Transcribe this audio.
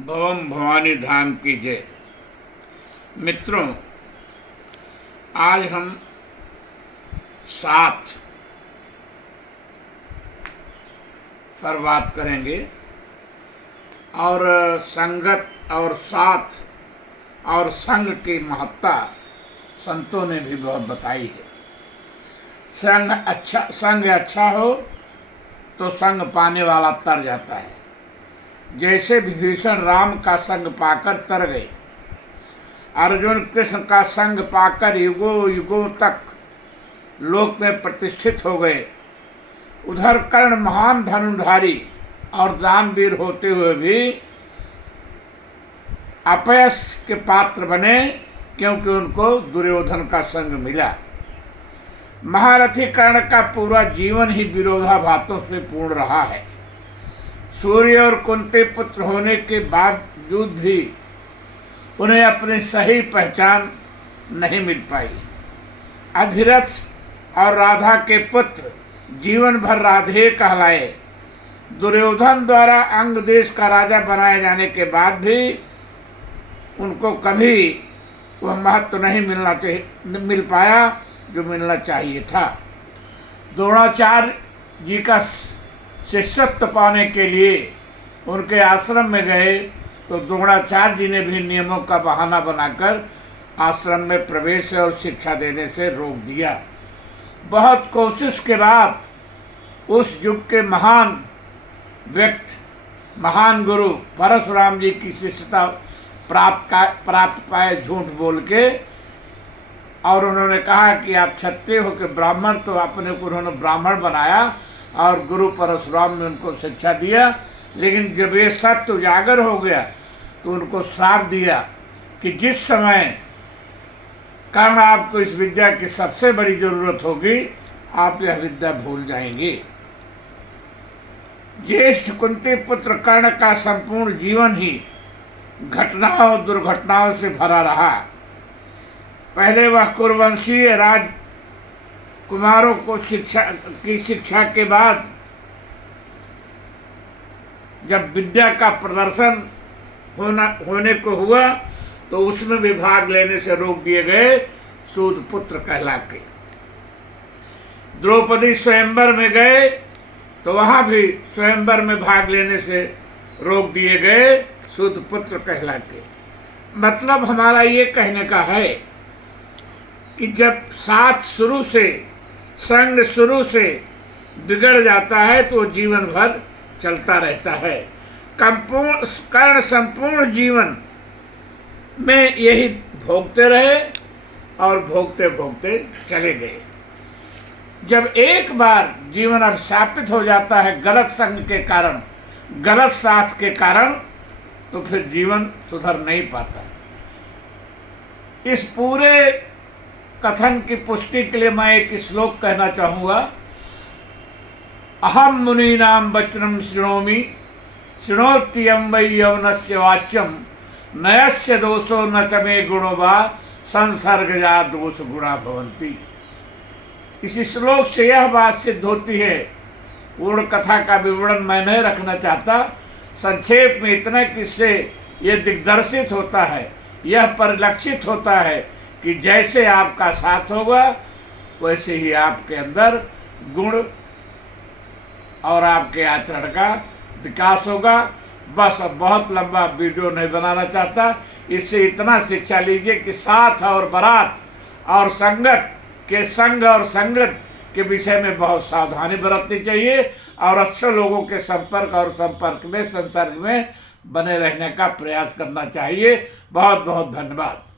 भवम भवानी धाम की जय। मित्रों, आज हम साथ पर बात करेंगे और संगत और साथ और संग की महत्ता संतों ने भी बहुत बताई है। संग अच्छा हो तो संग पाने वाला तर जाता है। जैसे विभीषण राम का संग पाकर तर गए, अर्जुन कृष्ण का संग पाकर युगों युगों तक लोक में प्रतिष्ठित हो गए, उधर कर्ण महान धनुर्धारी और दानवीर होते हुए भी अपयश के पात्र बने, क्योंकि उनको दुर्योधन का संग मिला। महारथी कर्ण का पूरा जीवन ही विरोधाभासों से पूर्ण रहा है। सूर्य और कुंती पुत्र होने के बावजूद भी उन्हें अपनी सही पहचान नहीं मिल पाई। अधिरथ और राधा के पुत्र जीवन भर राधे कहलाए। दुर्योधन द्वारा अंग देश का राजा बनाए जाने के बाद भी उनको कभी वह महत्व नहीं मिल पाया जो मिलना चाहिए था। द्रोणाचार्य जी का शिष्यत्व पाने के लिए उनके आश्रम में गए तो द्रोणाचार्य जी ने भी नियमों का बहाना बनाकर आश्रम में प्रवेश और शिक्षा देने से रोक दिया। बहुत कोशिश के बाद उस युग के महान व्यक्ति, महान गुरु परशुराम जी की शिष्यता प्राप्त पाए झूठ बोल के, और उन्होंने कहा कि आप क्षत्रिय हो के ब्राह्मण, तो अपने को उन्होंने ब्राह्मण बनाया और गुरु परशुराम ने उनको शिक्षा दिया। लेकिन जब ये सत्य उजागर हो गया तो उनको श्राप दिया कि जिस समय कर्ण आपको इस विद्या की सबसे बड़ी जरूरत होगी, आप यह विद्या भूल जाएंगे। ज्येष्ठ कुंती पुत्र कर्ण का संपूर्ण जीवन ही घटनाओं दुर्घटनाओं से भरा रहा। पहले वह कुरुवंशीय राजकुमारों को शिक्षा के बाद जब विद्या का प्रदर्शन होने को हुआ तो उसमें भी भाग लेने से रोक दिए गए, सूत पुत्र कहला के। द्रौपदी स्वयंवर में गए तो वहां भी स्वयंवर में भाग लेने से रोक दिए गए, सूत पुत्र कहला के। मतलब हमारा ये कहने का है कि जब साथ शुरू से, संग शुरू से बिगड़ जाता है तो जीवन भर चलता रहता है। कर्ण संपूर्ण जीवन में यही भोगते रहे और भोगते भोगते चले गए। जब एक बार जीवन अभिशापित हो जाता है गलत संग के कारण, गलत साथ के कारण, तो फिर जीवन सुधर नहीं पाता। इस पूरे कथन की पुष्टि के लिए मैं एक श्लोक कहना चाहूँगा। अहम मुनीनाम वचनम शृणोमि शृणोत्ययं वै यवनस्य वाच्यम नयस्य दोषो न च मे गुणो वा संसर्गजा दोष गुणा भवन्ति। इस श्लोक से यह बात सिद्ध होती है, पूर्ण कथा का विवरण मैं नहीं रखना चाहता, संक्षेप में इतना कि इससे यह दिग्दर्शित होता है, यह परिलक्षित होता है कि जैसे आपका साथ होगा वैसे ही आपके अंदर गुण और आपके आचरण का विकास होगा। बस अब बहुत लंबा वीडियो नहीं बनाना चाहता, इससे इतना शिक्षा लीजिए कि साथ और बारात और संगत के संग और संगत के विषय में बहुत सावधानी बरतनी चाहिए और अच्छे लोगों के संपर्क में संसर्ग में बने रहने का प्रयास करना चाहिए। बहुत बहुत धन्यवाद।